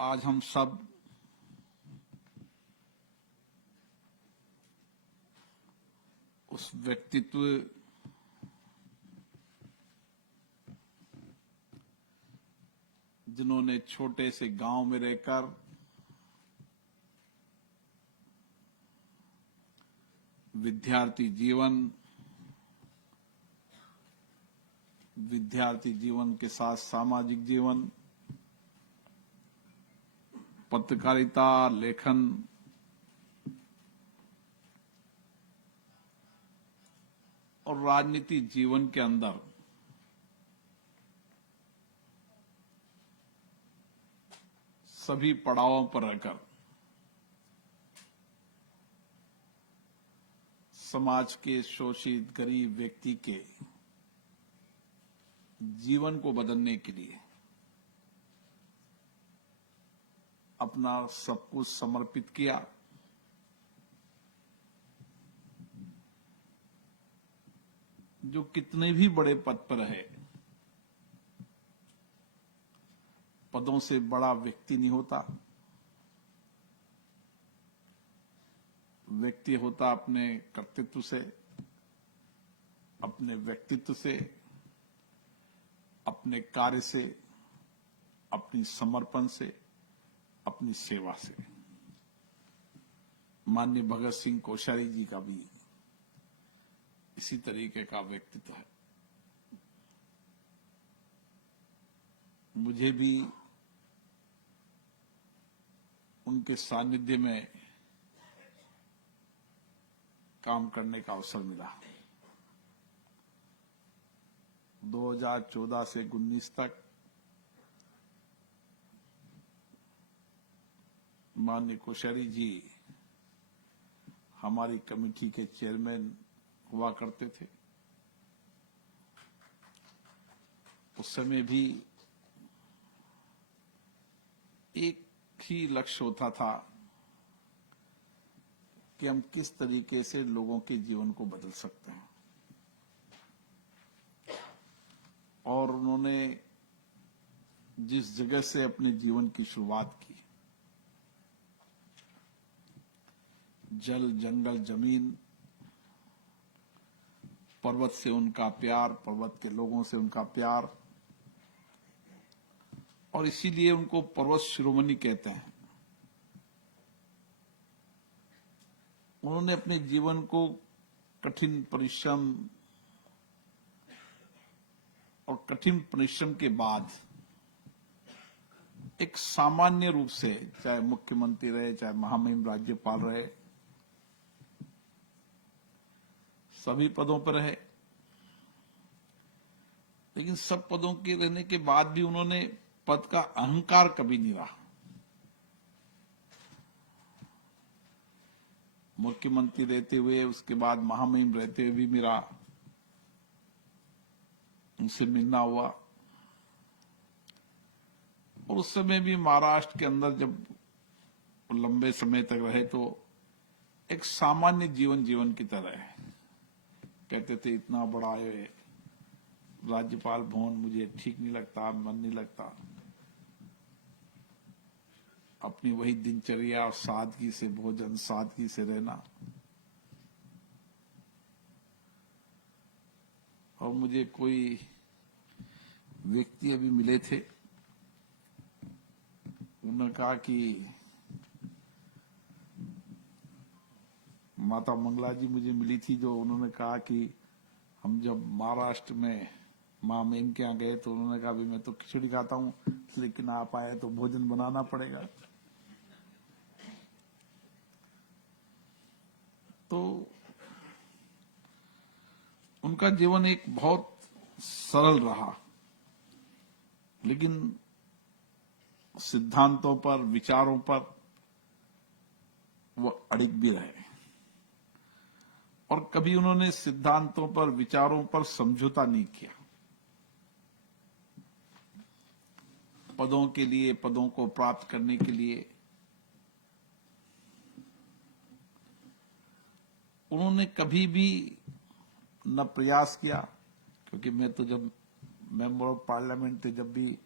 आज हम सब उस व्यक्तित्व जिन्होंने छोटे से गांव में रहकर विद्यार्थी जीवन के साथ सामाजिक जीवन, पत्रकारिता, लेखन और राजनीति जीवन के अंदर सभी पड़ावों पर रहकर समाज के शोषित गरीब व्यक्ति के जीवन को बदलने के लिए अपना सब कुछ समर्पित किया। जो कितने भी बड़े पद पर है, पदों से बड़ा व्यक्ति नहीं होता। व्यक्ति होता अपने कर्तृत्व से, अपने व्यक्तित्व से, अपने कार्य से, अपनी समर्पण से, अपनी सेवा से। माननीय भगत सिंह कोश्यारी जी का भी इसी तरीके का व्यक्तित्व है। मुझे भी उनके सानिध्य में काम करने का अवसर मिला। 2014 से 19 तक माननीय कोश्यारी जी हमारी कमेटी के चेयरमैन हुआ करते थे। उस समय भी एक ही लक्ष्य होता था कि हम किस तरीके से लोगों के जीवन को बदल सकते हैं। और उन्होंने जिस जगह से अपने जीवन की शुरुआत की, जल, जंगल, जमीन, पर्वत से उनका प्यार, पर्वत के लोगों से उनका प्यार, और इसीलिए उनको पर्वत शिरोमणि कहते हैं। उन्होंने अपने जीवन को कठिन परिश्रम और कठिन परिश्रम के बाद एक सामान्य रूप से, चाहे मुख्यमंत्री रहे, चाहे महामहिम राज्यपाल रहे, सभी पदों पर रहे, लेकिन सब पदों के रहने के बाद भी उन्होंने पद का अहंकार कभी नहीं रहा। मुख्यमंत्री रहते हुए, उसके बाद महामहिम रहते हुए भी मेरा उनसे मिलना हुआ। और उस समय भी महाराष्ट्र के अंदर जब लंबे समय तक रहे तो एक सामान्य जीवन की तरह है। कहते थे इतना बड़ा है राज्यपाल भवन, मुझे ठीक नहीं लगता, मन नहीं लगता। अपनी वही दिनचर्या और सादगी से भोजन, सादगी से रहना। और मुझे कोई व्यक्ति अभी मिले थे, उन्होंने कहा कि माता मंगला जी मुझे मिली थी, जो उन्होंने कहा कि हम जब महाराष्ट्र में माँ मेम के यहाँ गए तो उन्होंने कहा भी मैं तो खिचड़ी खाता हूँ, लेकिन आप आए तो भोजन बनाना पड़ेगा। तो उनका जीवन एक बहुत सरल रहा, लेकिन सिद्धांतों पर, विचारों पर वो अड़िग भी रहे। और कभी उन्होंने सिद्धांतों पर, विचारों पर समझौता नहीं किया। पदों के लिए, पदों को प्राप्त करने के लिए उन्होंने कभी भी न प्रयास किया। क्योंकि मैं तो जब मेंबर ऑफ पार्लियामेंट थे, जब भी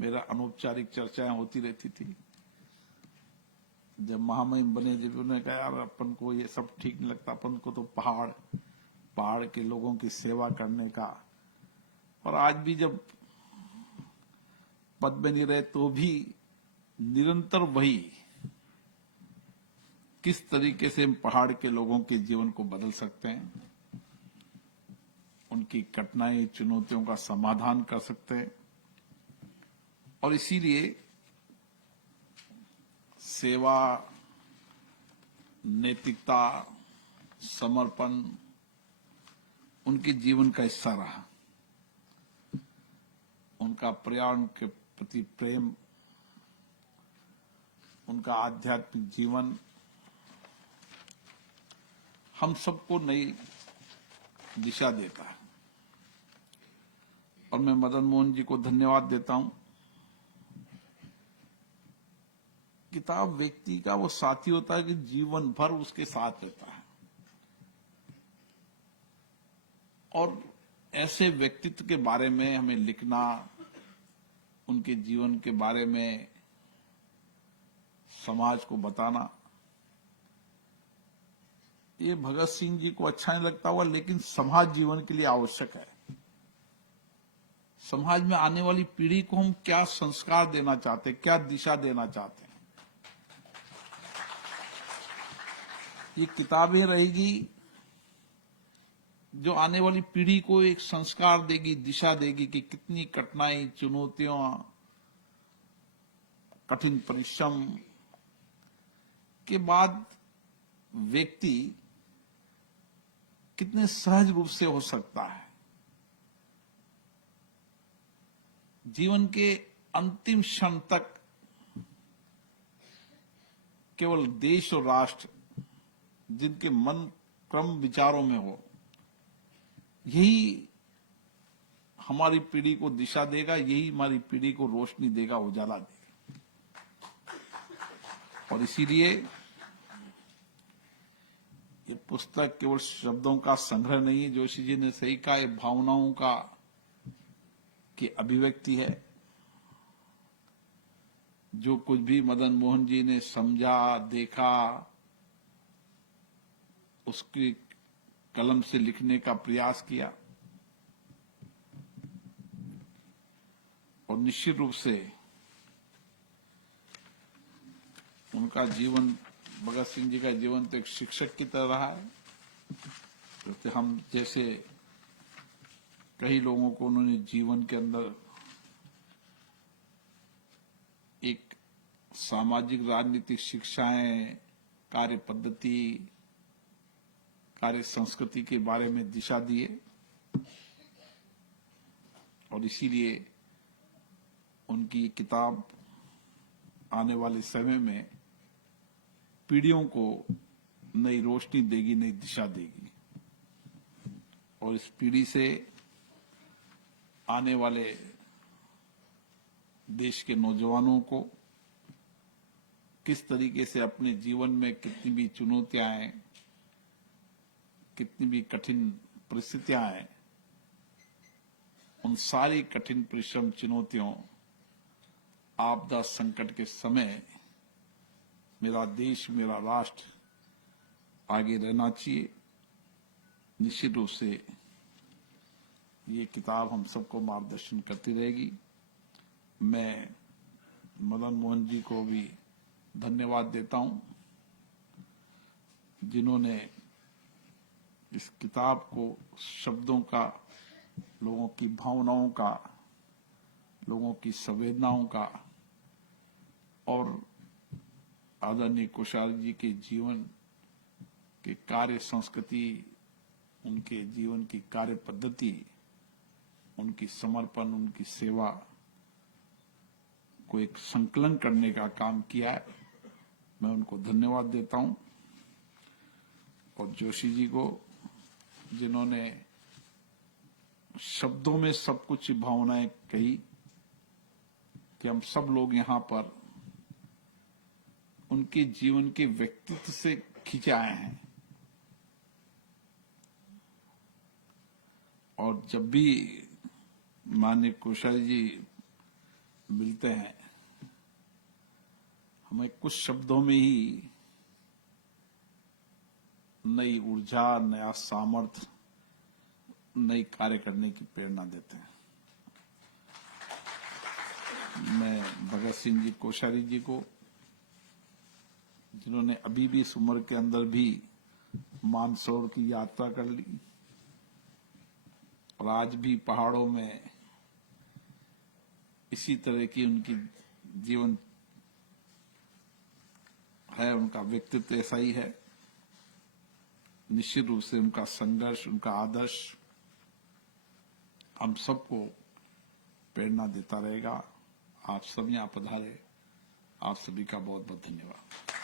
मेरा अनौपचारिक चर्चाएं होती रहती थी, जब महामहिम बने, जब उन्होंने कहा यार अपन को ये सब ठीक नहीं लगता, अपन को तो पहाड़ के लोगों की सेवा करने का। और आज भी जब पद में नहीं रहे तो भी निरंतर वही, किस तरीके से हम पहाड़ के लोगों के जीवन को बदल सकते हैं, उनकी कठिनाई चुनौतियों का समाधान कर सकते हैं। और इसीलिए सेवा, नैतिकता, समर्पण उनके जीवन का हिस्सा रहा। उनका पर्यावरण के प्रति प्रेम, उनका आध्यात्मिक जीवन हम सबको नई दिशा देता है। और मैं मदन मोहन जी को धन्यवाद देता हूं। किताब व्यक्ति का वो साथी होता है कि जीवन भर उसके साथ रहता है। और ऐसे व्यक्तित्व के बारे में हमें लिखना, उनके जीवन के बारे में समाज को बताना, ये भगत सिंह जी को अच्छा नहीं लगता हुआ, लेकिन समाज जीवन के लिए आवश्यक है। समाज में आने वाली पीढ़ी को हम क्या संस्कार देना चाहते हैं, क्या दिशा देना चाहते हैं, ये किताबें रहेगी जो आने वाली पीढ़ी को एक संस्कार देगी, दिशा देगी कि कितनी कठिनाई, चुनौतियों, कठिन परिश्रम के बाद व्यक्ति कितने सहज रूप से हो सकता है। जीवन के अंतिम क्षण तक केवल देश और राष्ट्र जिनके मन क्रम विचारों में हो, यही हमारी पीढ़ी को दिशा देगा, यही हमारी पीढ़ी को रोशनी देगा, उजाला देगा। और इसीलिए ये पुस्तक केवल शब्दों का संग्रह नहीं है, जोशी जी ने सही कहा, ये भावनाओं की अभिव्यक्ति है। जो कुछ भी मदन मोहन जी ने समझा, देखा, उसकी कलम से लिखने का प्रयास किया। और निश्चित रूप से उनका जीवन, भगत सिंह जी का जीवन तो एक शिक्षक की तरह रहा है। क्योंकि हम जैसे कई लोगों को उन्होंने जीवन के अंदर एक सामाजिक राजनीतिक शिक्षाएं, कार्य पद्धति, कार्य संस्कृति के बारे में दिशा दिए। और इसीलिए उनकी किताब आने वाले समय में पीढ़ियों को नई रोशनी देगी, नई दिशा देगी। और इस पीढ़ी से आने वाले देश के नौजवानों को किस तरीके से अपने जीवन में कितनी भी चुनौतियां आए, कितनी भी कठिन परिस्थितियां आए, उन सारी कठिन परिश्रम, चुनौतियों, आपदा, संकट के समय मेरा देश, मेरा राष्ट्र आगे रहना चाहिए। निश्चित रूप से ये किताब हम सबको मार्गदर्शन करती रहेगी। मैं मदन मोहन जी को भी धन्यवाद देता हूं, जिन्होंने इस किताब को शब्दों का, लोगों की भावनाओं का, लोगों की संवेदनाओं का और आदरणीय कोश्यारी जी के जीवन के कार्य संस्कृति, उनके जीवन की कार्य पद्धति, उनकी समर्पण, उनकी सेवा को एक संकलन करने का काम किया है। मैं उनको धन्यवाद देता हूं। और जोशी जी को, जिन्होंने शब्दों में सब कुछ भावनाएं कही कि हम सब लोग यहां पर उनके जीवन के व्यक्तित्व से खींचे आए हैं। और जब भी माननीय कोश्यारी जी मिलते हैं, मैं कुछ शब्दों में ही नई ऊर्जा, नया सामर्थ्य, नई कार्य करने की प्रेरणा देते हैं। मैं भगत सिंह जी कोश्यारी जी को, जिन्होंने अभी भी इस उम्र के अंदर भी मानसरोवर की यात्रा कर ली और आज भी पहाड़ों में इसी तरह की उनकी जीवन है, उनका व्यक्तित्व ऐसा ही है। निश्चित रूप से उनका संघर्ष, उनका आदर्श हम सबको प्रेरणा देता रहेगा। आप सब यहाँ पधारे, आप सभी का बहुत बहुत धन्यवाद।